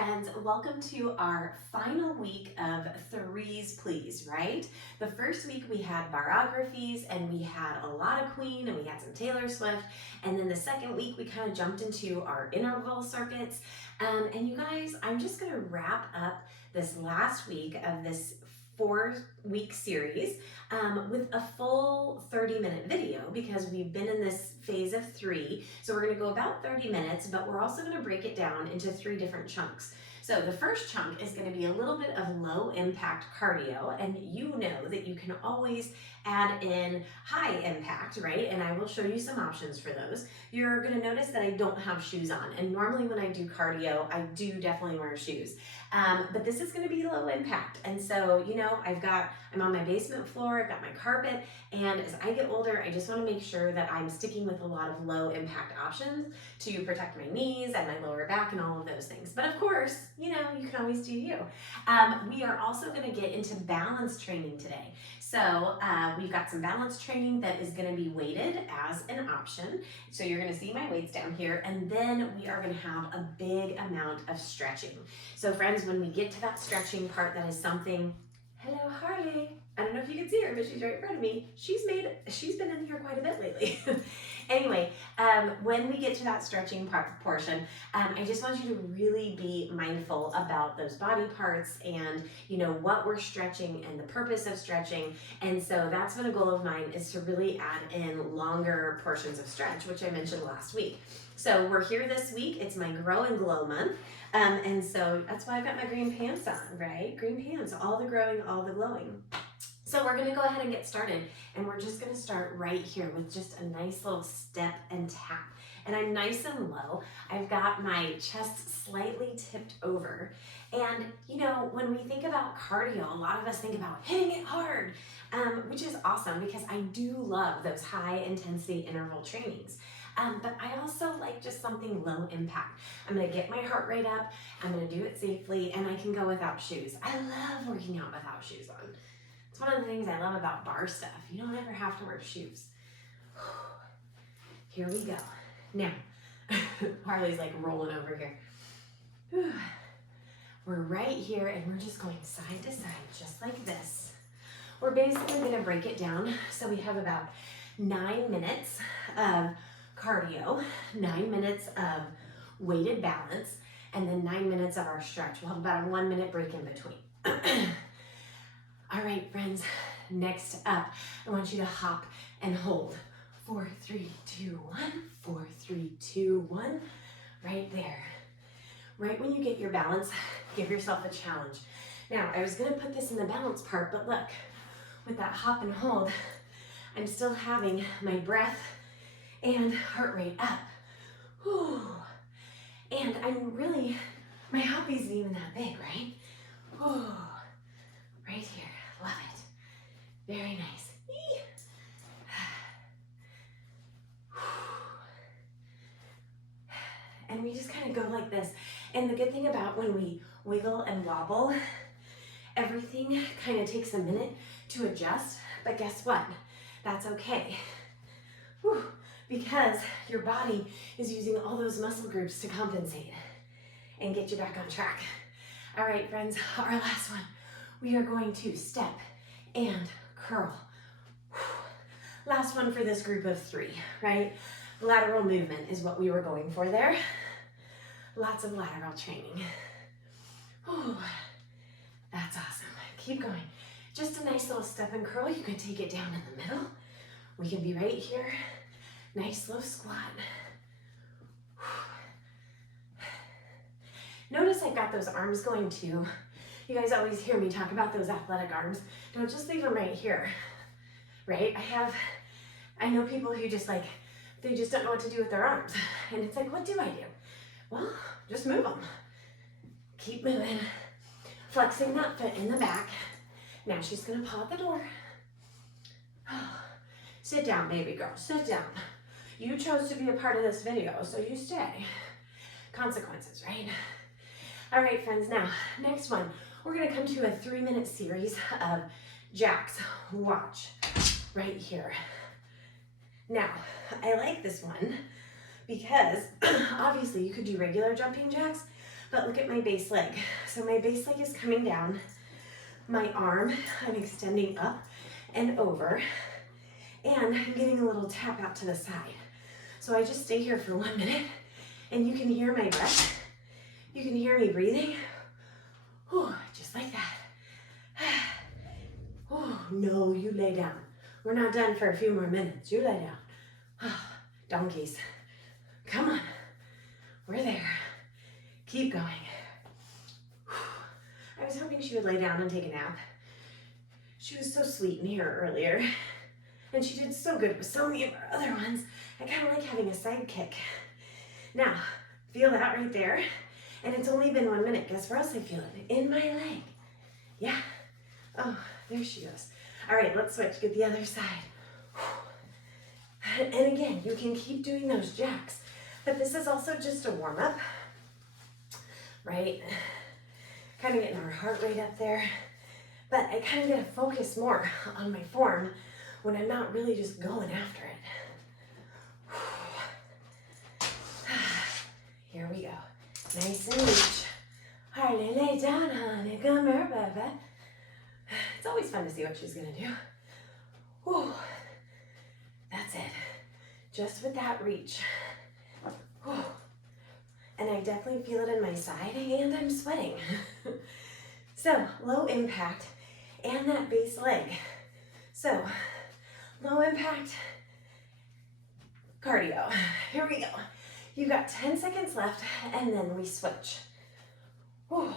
friends, welcome to our final week of Threes Please, right? The first week we had biographies and we had a lot of Queen and we had some Taylor Swift. And then the second week we kind of jumped into our interval circuits. And you guys, I'm just gonna wrap up this last week of this 4-week series with a full 30-minute video because we've been in this phase of 3. So we're going to go about 30 minutes, but we're also going to break it down into 3 different chunks. So the first chunk is going to be a little bit of low impact cardio, and you know that you can always add in high impact, right? And I will show you some options for those. You're going to notice that I don't have shoes on, and normally when I do cardio, I do definitely wear shoes. But this is going to be low impact, and so you know I'm on my basement floor, I've got my carpet, and as I get older, I just want to make sure that I'm sticking with a lot of low impact options to protect my knees and my lower back and all of those things. But of course, you know, you can always do you. We are also going to get into balance training today. So we've got some balance training that is going to be weighted as an option. So you're going to see my weights down here, and then we are going to have a big amount of stretching. So friends, when we get to that stretching part, that is something, hello Harley, I don't know if you can see her, but she's right in front of me. She's been in here quite a bit lately. Anyway, when we get to that stretching portion, I just want you to really be mindful about those body parts and you know what we're stretching and the purpose of stretching. And so that's been a goal of mine, is to really add in longer portions of stretch, which I mentioned last week. So we're here this week. It's my Grow and Glow month. And so that's why I've got my green pants on, right? Green pants, all the growing, all the glowing. So we're gonna go ahead and get started, and we're just gonna start right here with just a nice little step and tap. And I'm nice and low. I've got my chest slightly tipped over. And you know, when we think about cardio, a lot of us think about hitting it hard, which is awesome because I do love those high intensity interval trainings. But I also like just something low impact. I'm gonna get my heart rate up, I'm gonna do it safely, and I can go without shoes. I love working out without shoes on. It's one of the things I love about bar stuff. You don't ever have to wear shoes. Here we go. Now, Harley's like rolling over here. We're right here and we're just going side to side, just like this. We're basically gonna break it down. So we have about 9 minutes of cardio, 9 minutes of weighted balance, and then 9 minutes of our stretch. We'll have about a 1 minute break in between. All right, friends, next up, I want you to hop and hold. 4, 3, 2, 1, 4, 3, 2, 1, right there. Right when you get your balance, give yourself a challenge. Now, I was gonna put this in the balance part, but look, with that hop and hold, I'm still having my breath and heart rate up. Whew. And my hop isn't even that big, right? Whew. Right here, love it. Very nice. And we just kind of go like this. And the good thing about when we wiggle and wobble, everything kind of takes a minute to adjust, but guess what? That's okay. Whew. Because your body is using all those muscle groups to compensate and get you back on track. All right, friends, our last one. We are going to step and curl. Last one for this group of 3, right? Lateral movement is what we were going for there. Lots of lateral training. Whew. That's awesome. Keep going. Just a nice little step and curl. You can take it down in the middle. We can be right here. Nice slow squat. Notice I've got those arms going too. You guys always hear me talk about those athletic arms. Don't just leave them right here, right? I know people who they just don't know what to do with their arms. And it's like, what do I do? Well, just move them. Keep moving. Flexing that foot in the back. Now she's gonna paw at the door. Sit down, baby girl, sit down. You chose to be a part of this video, so you stay. Consequences, right? All right, friends, now, next one. We're gonna come to a 3-minute series of jacks. Watch, right here. Now, I like this one because obviously you could do regular jumping jacks, But look at my base leg. So my base leg is coming down. My arm, I'm extending up and over. And I'm getting a little tap out to the side. So I just stay here for 1 minute, and you can hear my breath. You can hear me breathing. Whew, just like that. Oh, no, you lay down. We're not done for a few more minutes. You lay down. Donkeys. Come on. We're there. Keep going. I was hoping she would lay down and take a nap. She was so sweet in here earlier. And she did so good with so many of our other ones. I kind of like having a sidekick. Now, feel that right there. And it's only been 1 minute. Guess where else I feel it? In my leg. Yeah. Oh, there she goes. All right, let's switch. Get the other side. And again, you can keep doing those jacks. But this is also just a warm-up, right? Kind of getting our heart rate up there. But I kind of get to focus more on my form when I'm not really just going after it. Here we go. Nice and reach. Harley, lay down, honey. Come here, baby. It's always fun to see what she's gonna do. Whew. That's it. Just with that reach. Whew. And I definitely feel it in my side, and I'm sweating. So, low impact and that base leg. So, low impact cardio. Here we go. You got 10 seconds left, and then we switch. Whew.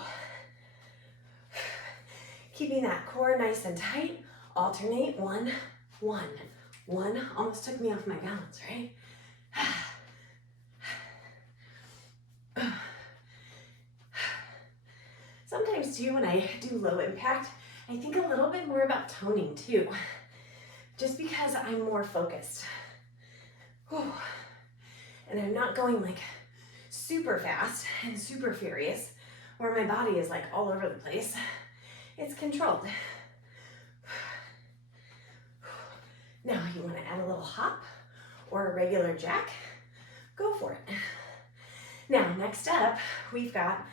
Keeping that core nice and tight. Alternate. 1, 1, 1. Almost took me off my balance, right? Sometimes too, when I do low impact, I think a little bit more about toning too, just because I'm more focused. Whew. And I'm not going like super fast and super furious, where my body is like all over the place. It's controlled. Now you want to add a little hop or a regular jack, go for it. Now next up, we've got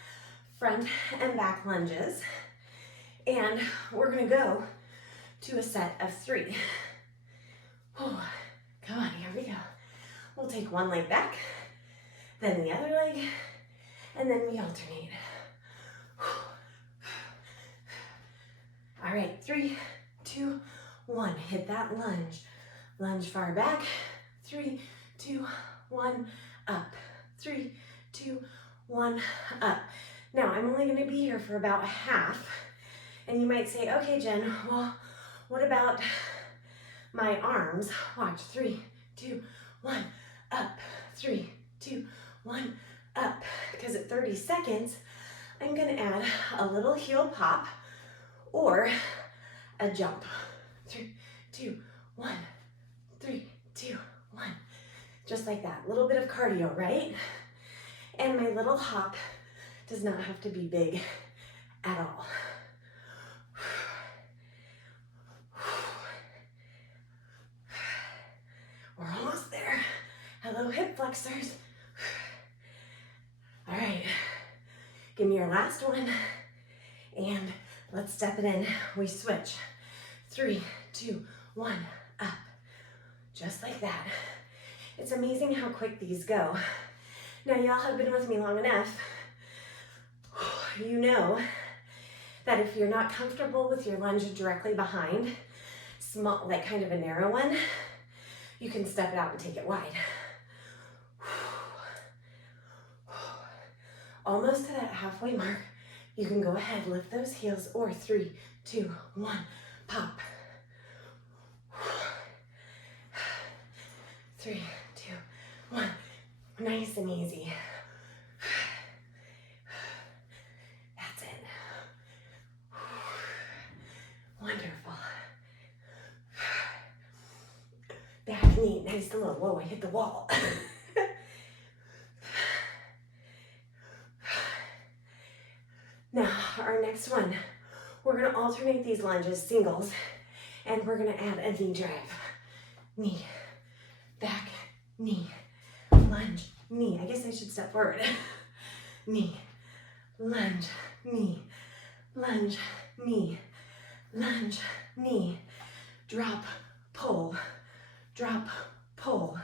front and back lunges, and we're gonna go to a set of 3. Oh, come on, here we go. We'll take one leg back, then the other leg, and then we alternate. All right, 3, 2, 1. Hit that lunge. Lunge far back. 3, 2, 1, up. 3, 2, 1, up. Now, I'm only gonna be here for about half, and you might say, okay, Jen, well, what about my arms? Watch, 3, 2, 1, up. 3, 2, 1, up. Because at 30 seconds, I'm gonna add a little heel pop or a jump. 3, 2, 1, 3, 2, 1. Just like that, a little bit of cardio, right? And my little hop does not have to be big at all. We're almost there. Hello, hip flexors. All right, give me your last one, and let's step it in. We switch. 3, 2, 1, up. Just like that. It's amazing how quick these go. Now, y'all have been with me long enough. You know that if you're not comfortable with your lunge directly behind, small, like kind of a narrow one, you can step it out and take it wide. Almost to that halfway mark, you can go ahead, lift those heels, or 3, 2, 1, pop. 3, 2, 1, nice and easy. That's it. Wonderful. Back knee, nice and low. Whoa, I hit the wall. Now, our next one, we're gonna alternate these lunges, singles, and we're gonna add a knee drive. Knee, back, knee, lunge, knee. I guess I should step forward. Knee, lunge, knee, lunge, knee, lunge, knee, drop, pull, drop, pull.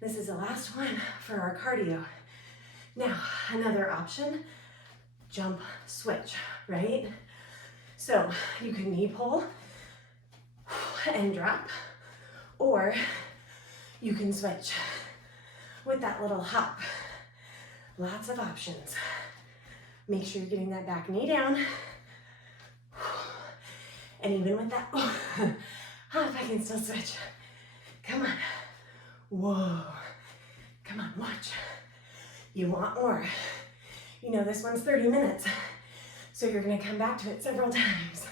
This is the last one for our cardio. Now, another option, jump, switch, right? So you can knee pull and drop, or you can switch with that little hop. Lots of options. Make sure you're getting that back knee down. And even with that hop, I can still switch. Come on. Whoa. Come on, watch. You want more. You know this one's 30 minutes, so you're gonna come back to it several times.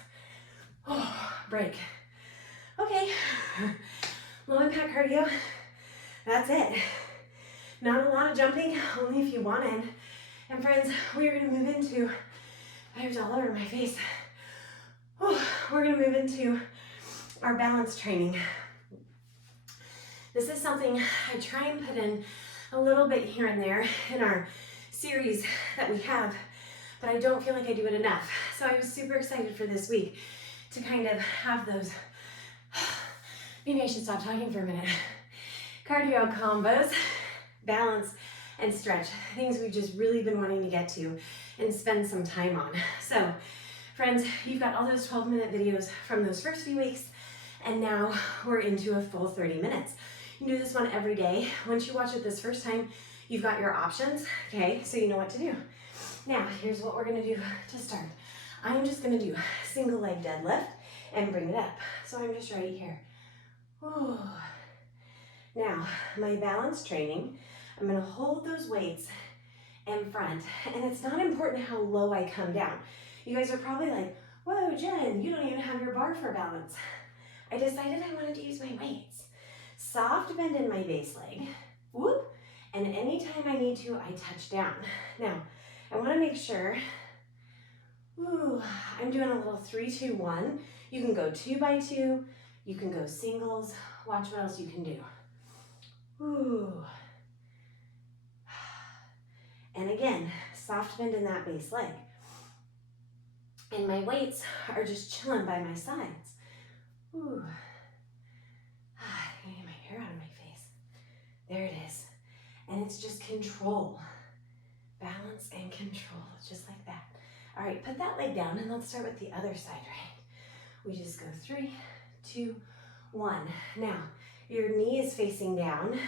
Oh, break. Okay, low impact cardio, that's it. Not a lot of jumping, only if you wanted. And friends, we are gonna move into, there's all over my face. Oh, we're gonna move into our balance training. This is something I try and put in a little bit here and there in our series that we have, but I don't feel like I do it enough. So I was super excited for this week to kind of have those, maybe I should stop talking for a minute. Cardio combos, balance and stretch, things we've just really been wanting to get to and spend some time on. So friends, you've got all those 12-minute videos from those first few weeks, and now we're into a full 30 minutes. You do this one every day. Once you watch it this first time, you've got your options, okay? So you know what to do. Now, here's what we're gonna do to start. I'm just gonna do single leg deadlift and bring it up. So I'm just right here. Ooh. Now, my balance training, I'm gonna hold those weights in front, and it's not important how low I come down. You guys are probably like, whoa, Jen, you don't even have your bar for balance. I decided I wanted to use my weights. Soft bend in my base leg, whoop, and anytime I need to, I touch down. Now, I wanna make sure, ooh, I'm doing a little 3-2-1. You can go 2x2, you can go singles. Watch what else you can do. Ooh. And again, soft bend in that base leg. And my weights are just chilling by my sides. Ooh. I need my hair out of my face. There it is. And it's just control. Balance and control, just like that. All right, put that leg down and let's start with the other side, right? We just go 3, 2, 1. Now, your knee is facing down,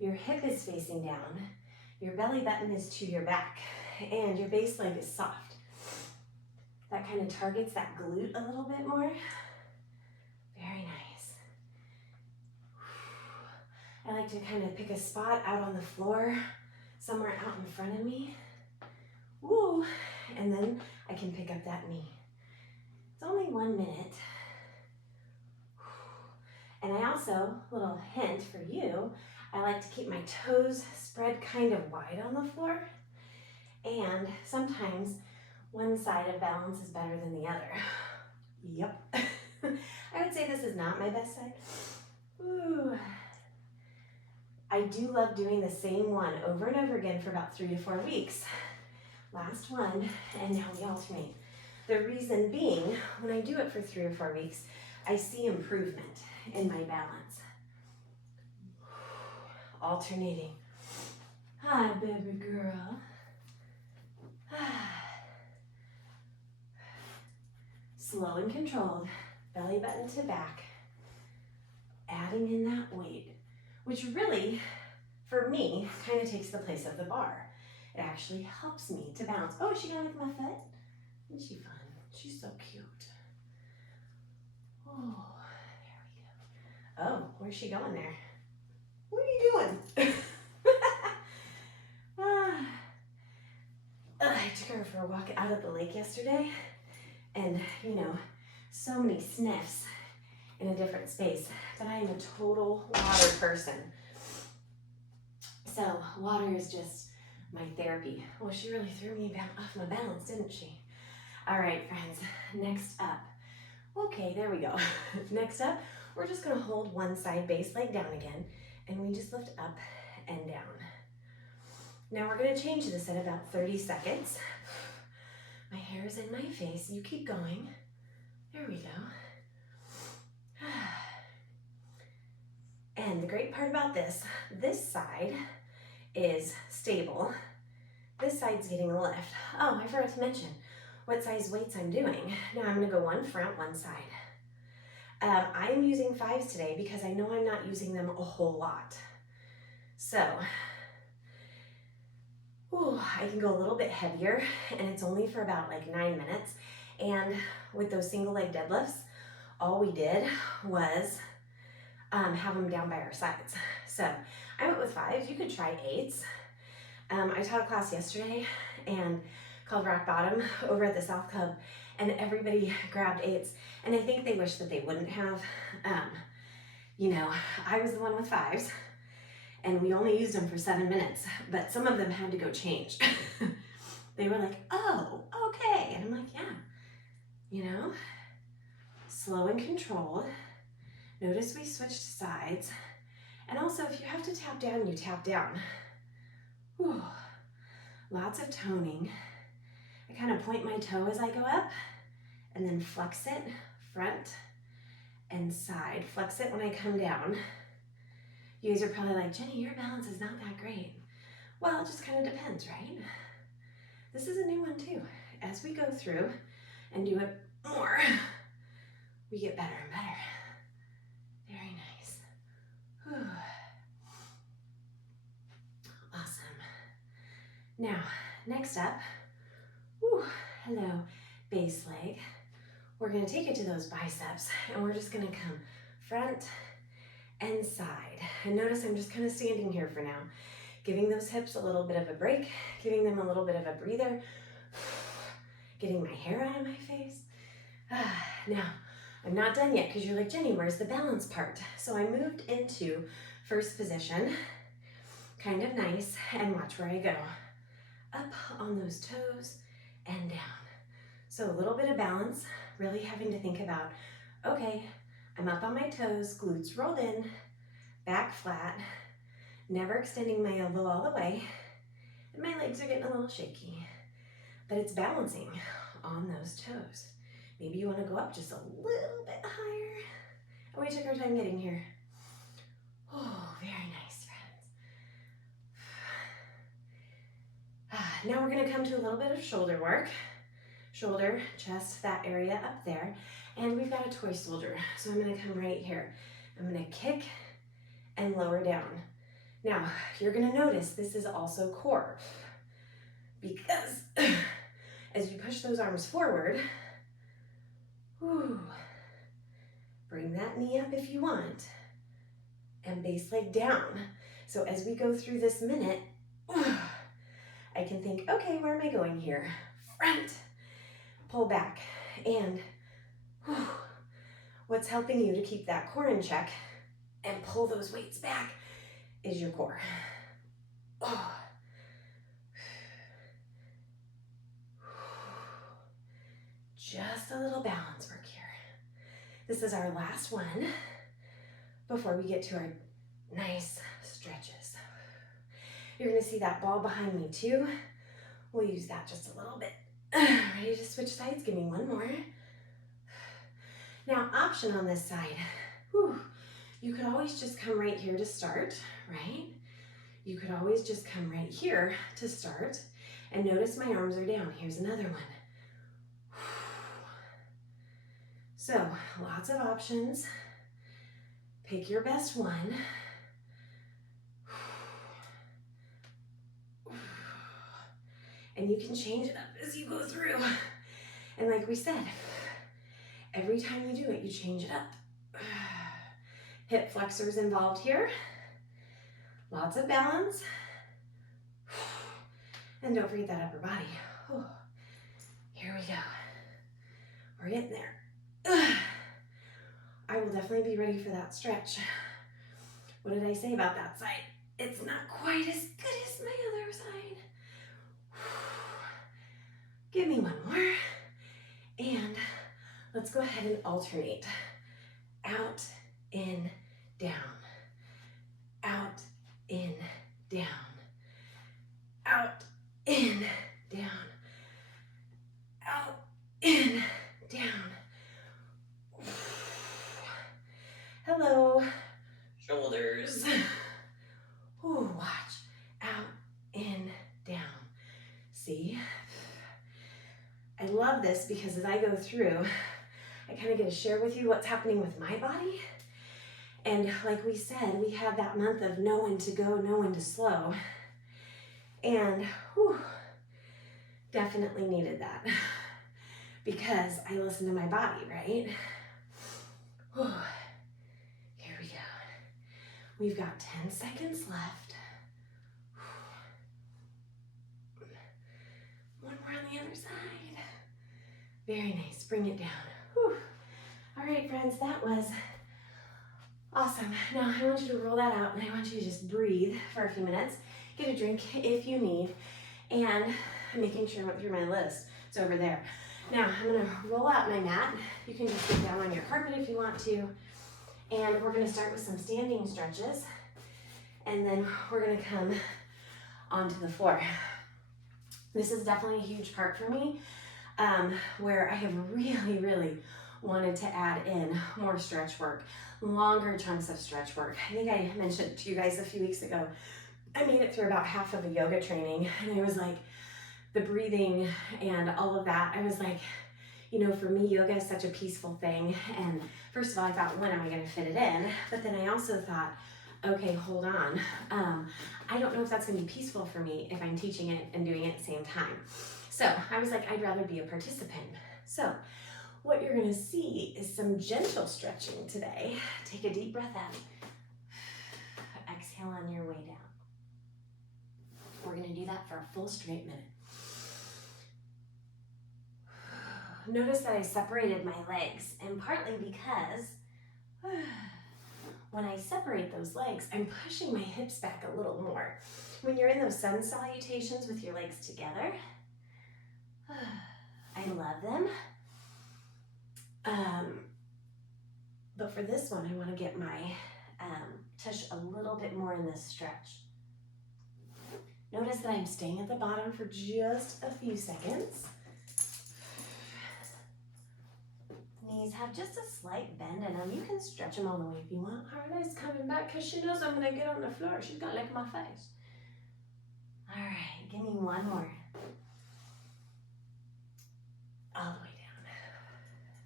your hip is facing down, your belly button is to your back, and your base leg is soft. That kind of targets that glute a little bit more. Very nice. I like to kind of pick a spot out on the floor, somewhere out in front of me. Woo! And then I can pick up that knee. It's only 1 minute. And I also, little hint for you, I like to keep my toes spread kind of wide on the floor. And sometimes one side of balance is better than the other. Yep. I would say this is not my best side. Ooh. I do love doing the same one over and over again for about 3 to 4 weeks. Last one, and now we alternate. The reason being, when I do it for 3 or 4 weeks, I see improvement in my balance. Alternating. Hi, baby girl. Slow and controlled, belly button to back. Adding in that weight, which really, for me, kind of takes the place of the bar. It actually helps me to balance. Oh, is she gonna lick my foot? Isn't she fun? She's so cute. Oh, there we go. Oh, where's she going there? What are you doing? I took her for a walk out at the lake yesterday, and you know, so many sniffs in a different space, but I am a total water person. So water is just my therapy. Well, she really threw me off my balance, didn't she? All right, friends, next up. Okay, there we go. Next up, we're just gonna hold one side base leg down again, and we just lift up and down. Now we're gonna change this at about 30 seconds. My hair is in my face. You keep going. There we go. And the great part about this side is stable. This side's getting a lift. Oh, I forgot to mention what size weights I'm doing. Now I'm gonna go one front, one side. I'm using 5s today because I know I'm not using them a whole lot. So, I can go a little bit heavier, and it's only for about like 9 minutes. And with those single leg deadlifts, all we did was have them down by our sides. So I went with 5s. You could try 8s. I taught a class yesterday and called Rock Bottom over at the South Club, and everybody grabbed 8s. And I think they wish that they wouldn't have. You know, I was the one with 5s, and we only used them for 7 minutes, but some of them had to go change. They were like, oh, okay. And I'm like, yeah, you know, slow and controlled. Notice we switched sides. And also, if you have to tap down, you tap down. Whew. Lots of toning. I kind of point my toe as I go up and then flex it, front and side. Flex it when I come down. You guys are probably like, Jenny, your balance is not that great. Well, it just kind of depends, right? This is a new one too. As we go through and do it more, we get better and better. Very nice. Whew. Awesome. Now, next up, hello, base leg. We're gonna take it to those biceps, and we're just gonna come front and side. And notice I'm just kind of standing here for now, giving those hips a little bit of a break, giving them a little bit of a breather, getting my hair out of my face. Now, I'm not done yet because you're like, Jenny, where's the balance part? So I moved into first position, kind of nice, and watch where I go. Up on those toes and down. So a little bit of balance, really having to think about, okay, I'm up on my toes, glutes rolled in, back flat, never extending my elbow all the way, and my legs are getting a little shaky, but it's balancing on those toes. Maybe you want to go up just a little bit higher. And we took our time getting here. Oh, very nice, friends. Now we're going to come to a little bit of shoulder work. Shoulder, chest, that area up there. And we've got a toy soldier. So I'm going to come right here. I'm going to kick and lower down. Now, you're going to notice this is also core. Because as you push those arms forward, bring that knee up if you want, and base leg down. So as we go through this minute, I can think, okay, where am I going here? Front, pull back, and what's helping you to keep that core in check and pull those weights back is your core. Just a little balance work here. This is our last one before we get to our nice stretches. You're gonna see that ball behind me too. We'll use that just a little bit. Ready to switch sides? Give me one more. Now, option on this side. You could always just come right here to start, right? You could always just come right here to start. And notice my arms are down. Here's another one. So, lots of options. Pick your best one. And you can change it up as you go through. And like we said, every time you do it, you change it up. Hip flexors involved here. Lots of balance. And don't forget that upper body. Here we go. We're getting there. I will definitely be ready for that stretch. What did I say about that side? It's not quite as good as my other side. Give me one more. And let's go ahead and alternate. Out, in, down. Out, in, down. shoulders. Ooh, watch. Out, in, down. See? I love this because as I go through, I kind of get to share with you what's happening with my body. And like we said, we had that month of know when to go, know when to slow. And whew, definitely needed that because I listen to my body, right? Whew. Here we go. We've got 10 seconds left. One more on the other side. Very nice, bring it down. Whew. All right, friends, that was awesome. Now I want you to roll that out and I want you to just breathe for a few minutes. Get a drink if you need. And I'm making sure I went through my list. It's over there. Now I'm gonna roll out my mat. You can just sit down on your carpet if you want to. And we're gonna start with some standing stretches. And then we're gonna come onto the floor. This is definitely a huge part for me, where I have really wanted to add in more stretch work, longer chunks of stretch work. I think I mentioned to you guys a few weeks ago, I made it through about half of a yoga training and I was like, the breathing and all of that, I was like, you know, for me, yoga is such a peaceful thing. And first of all, I thought, when am I gonna fit it in? But then I also thought, okay, hold on. I don't know if that's gonna be peaceful for me if I'm teaching it and doing it at the same time. So I was like, I'd rather be a participant. So what you're gonna see is some gentle stretching today. Take a deep breath out. Exhale on your way down. We're gonna do that for a full straight minute. Notice that I separated my legs, and partly because when I separate those legs, I'm pushing my hips back a little more. When you're in those sun salutations with your legs together, I love them. But for this one, I want to get my tush a little bit more in this stretch. Notice that I'm staying at the bottom for just a few seconds. Knees have just a slight bend in them. You can stretch them all the way if you want. Harley's coming back because she knows I'm going to get on the floor. She's going to lick my face. All right, give me one more. All the way down.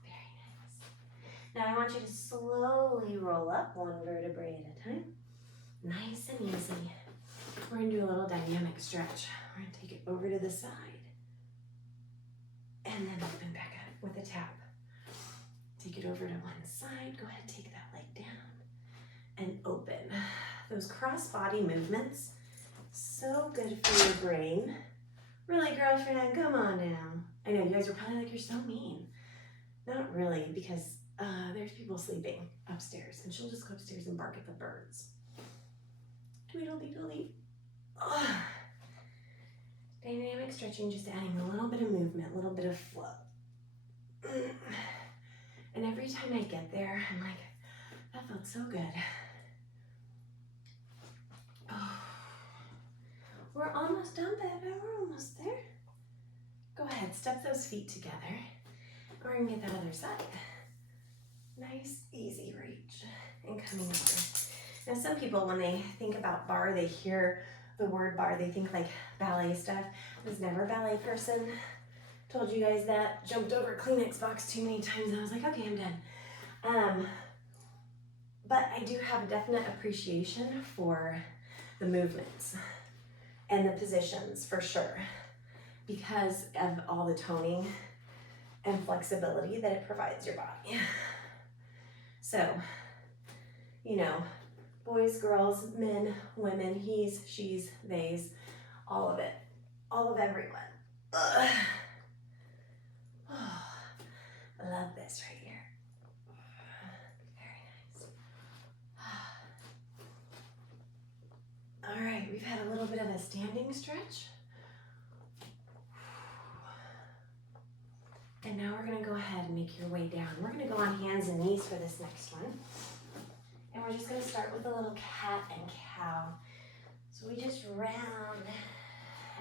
Very nice. Now I want you to slowly roll up one vertebrae at a time. Nice and easy. We're going to do a little dynamic stretch. We're going to take it over to the side. And then open back up with a tap. Take it over to one side. Go ahead and take that leg down. And open. Those cross body movements, so good for your brain. Really, girlfriend, come on now. I know you guys are probably like, you're so mean. Not really, because there's people sleeping upstairs, and she'll just go upstairs and bark at the birds. Tweedledee. Dynamic stretching, just adding a little bit of movement, a little bit of flow. And every time I get there, I'm like, that felt so good. Oh, we're almost done, baby. We're almost there. Go ahead, step those feet together. We're gonna get that other side. Nice, easy reach. And coming over. Now, some people, when they think about bar, they hear the word bar, they think like ballet stuff. I was never a ballet person. Told you guys that. Jumped over a Kleenex box too many times and I was like, okay, I'm done. But I do have a definite appreciation for the movements and the positions for sure, because of all the toning and flexibility that it provides your body. So, you know, boys, girls, men, women, he's, she's, theys, all of it, all of everyone. Ugh. Oh, I love this right here. Very nice. All right, we've had a little bit of a standing stretch. And now we're gonna go ahead and make your way down. We're gonna go on hands and knees for this next one. And we're just gonna start with a little cat and cow. So we just round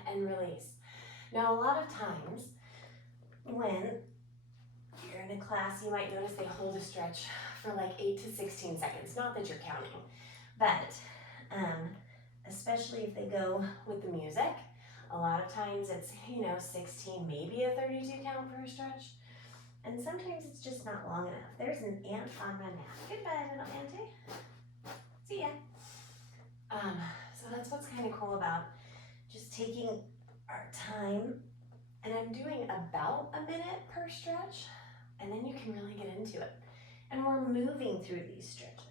and release. Now, a lot of times when you're in a class, you might notice they hold a stretch for like 8 to 16 seconds. Not that you're counting, But especially if they go with the music, a lot of times it's, 16, maybe a 32 count for a stretch. And sometimes it's just not long enough. There's an ant on my mat. Goodbye, little auntie. See ya. So that's what's kind of cool about just taking our time. And I'm doing about a minute per stretch, and then you can really get into it. And we're moving through these stretches.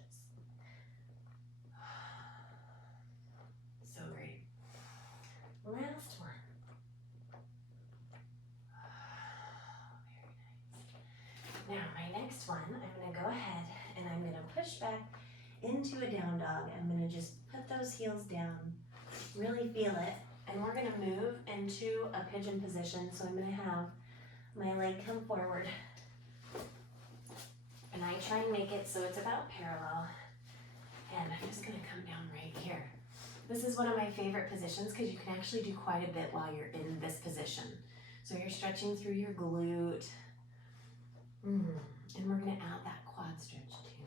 So great. Last one. Very nice. Now, my next one, I'm going to go ahead and I'm going to push back into a down dog. I'm going to just put those heels down, really feel it. And we're going to move into a pigeon position. So I'm going to have my leg come forward. And I try and make it so it's about parallel. And I'm just going to come down right here. This is one of my favorite positions because you can actually do quite a bit while you're in this position. So you're stretching through your glute. And we're going to add that quad stretch too.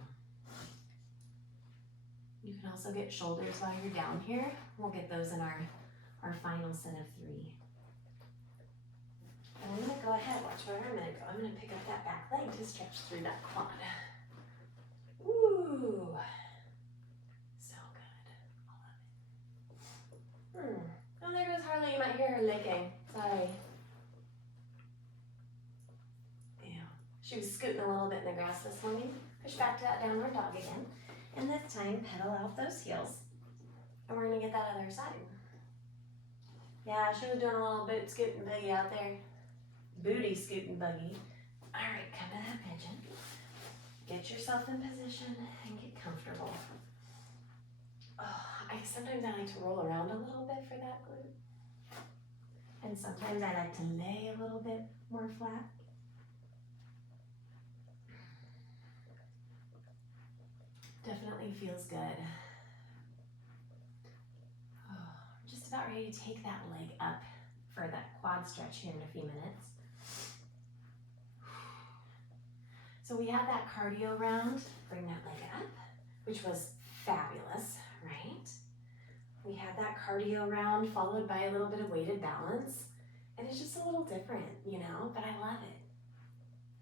You can also get shoulders while you're down here. We'll get those in our final set of 3. And I'm going to go ahead, watch where I'm going to go. I'm going to pick up that back leg to stretch through that quad. Ooh, so good. I love it. Oh, there goes Harley. You might hear her licking. Sorry. Yeah. She was scooting a little bit in the grass this morning. Push back to that downward dog again. And this time, pedal out those heels. And we're going to get that other side. Yeah, she was doing a little boot scooting buggy out there. Booty scooting buggy. All right, come to that pigeon. Get yourself in position and get comfortable. Oh, sometimes I like to roll around a little bit for that glute. And sometimes I like to lay a little bit more flat. Definitely feels good. Just about ready to take that leg up for that quad stretch here in a few minutes. So we had that cardio round, bring that leg up, which was fabulous, right? We had that cardio round followed by a little bit of weighted balance, and it's just a little different, but I love it.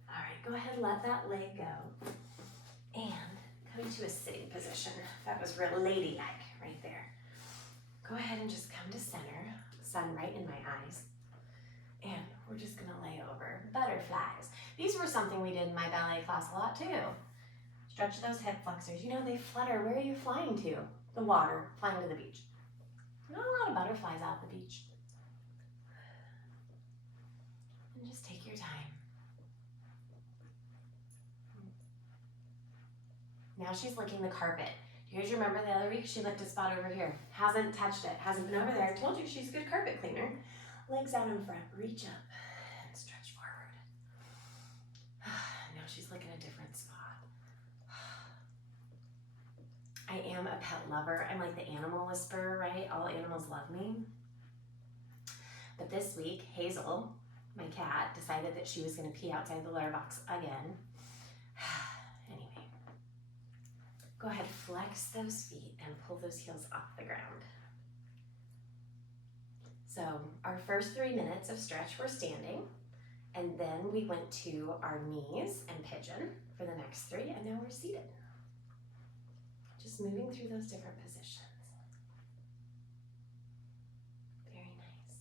All right, go ahead, let that leg go, and come into a sitting position. That was real ladylike right there. Go ahead and just come to center, sun right in my eyes. And we're just gonna lay over. Butterflies. These were something we did in my ballet class a lot too. Stretch those hip flexors. They flutter. Where are you flying to? The water, flying to the beach. Not a lot of butterflies out at the beach. And just take your time. Now she's licking the carpet. Do you guys remember the other week she licked a spot over here? Hasn't touched it, hasn't been over there. I told you she's a good carpet cleaner. Legs out in front, reach up and stretch forward. Now she's licking a different spot. I am a pet lover. I'm like the animal whisperer, right? All animals love me. But this week, Hazel, my cat, decided that she was gonna pee outside the litter box again. Anyway, go ahead, flex those feet and pull those heels off the ground. So our first 3 minutes of stretch were standing, and then we went to our knees and pigeon for the next 3, and now we're seated. Just moving through those different positions. Very nice.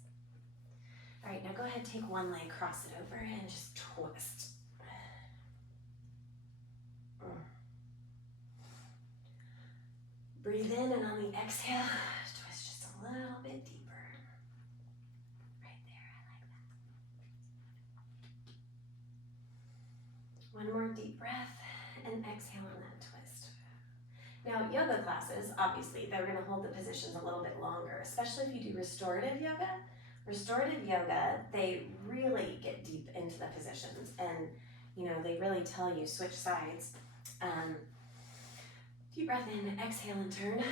All right, now go ahead, take one leg, cross it over, and just twist. Breathe in, and on the exhale, twist just a little bit deeper. One more deep breath and exhale on that twist. Now, yoga classes, obviously, they're going to hold the positions a little bit longer, especially if you do restorative yoga. Restorative yoga, they really get deep into the positions, and they really tell you switch sides. Deep breath in, exhale and turn.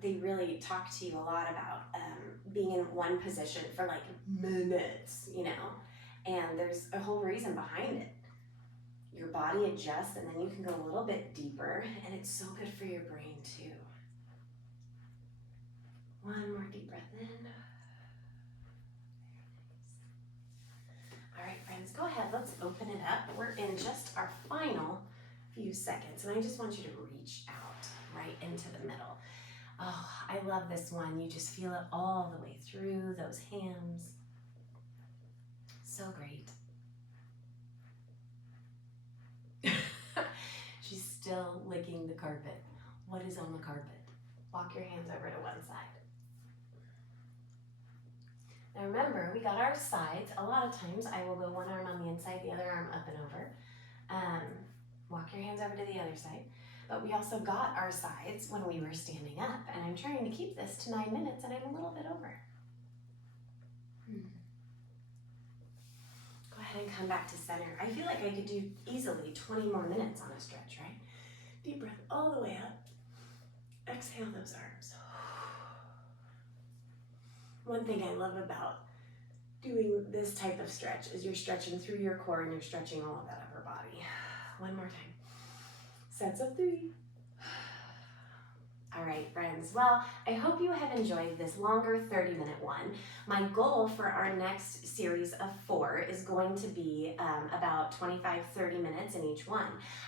They really talk to you a lot about being in one position for like minutes, and there's a whole reason behind it. your body adjusts, and then you can go a little bit deeper, and it's so good for your brain too. One more deep breath in. All right, friends, go ahead. Let's open it up. We're in just our final few seconds, and I just want you to reach out right into the middle. Oh, I love this one. You just feel it all the way through those hams. So great. She's still licking the carpet. What is on the carpet? Walk your hands over to one side. Now remember, we got our sides. A lot of times I will go one arm on the inside, the other arm up and over. Walk your hands over to the other side. But we also got our sides when we were standing up, and I'm trying to keep this to 9 minutes, and I'm a little bit over. Go ahead and come back to center. I feel like I could do easily 20 more minutes on a stretch, right? Deep breath all the way up. Exhale those arms. One thing I love about doing this type of stretch is you're stretching through your core and you're stretching all of that upper body. One more time. Sets of 3. All right, friends. Well, I hope you have enjoyed this longer 30-minute one. My goal for our next series of 4 is going to be about 25-30 minutes in each one.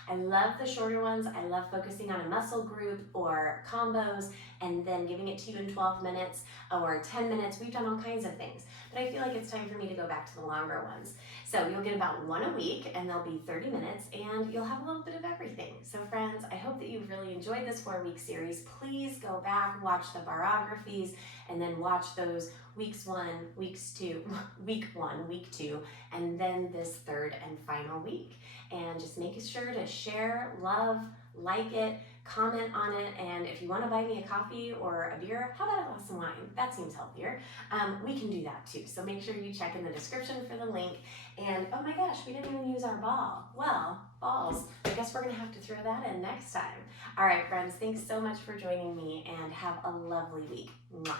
I love the shorter ones. I love focusing on a muscle group or combos and then giving it to you in 12 minutes or 10 minutes. We've done all kinds of things, but I feel like it's time for me to go back to the longer ones. So you'll get about 1 a week, and they'll be 30 minutes, and you'll have a little bit of everything. So friends, I hope that you've really enjoyed this 4-week series. Please go back, watch the barographies, and then watch those week 1, week 2, week 2, and then this 3rd and final week. And just make sure to share, love, like it, comment on it, and if you want to buy me a coffee or a beer, how about a glass of wine? That seems healthier. We can do that too. So make sure you check in the description for the link. And oh my gosh, we didn't even use our ball. Well, balls, I guess we're gonna have to throw that in next time. All right, friends, thanks so much for joining me, and have a lovely week. Mwah.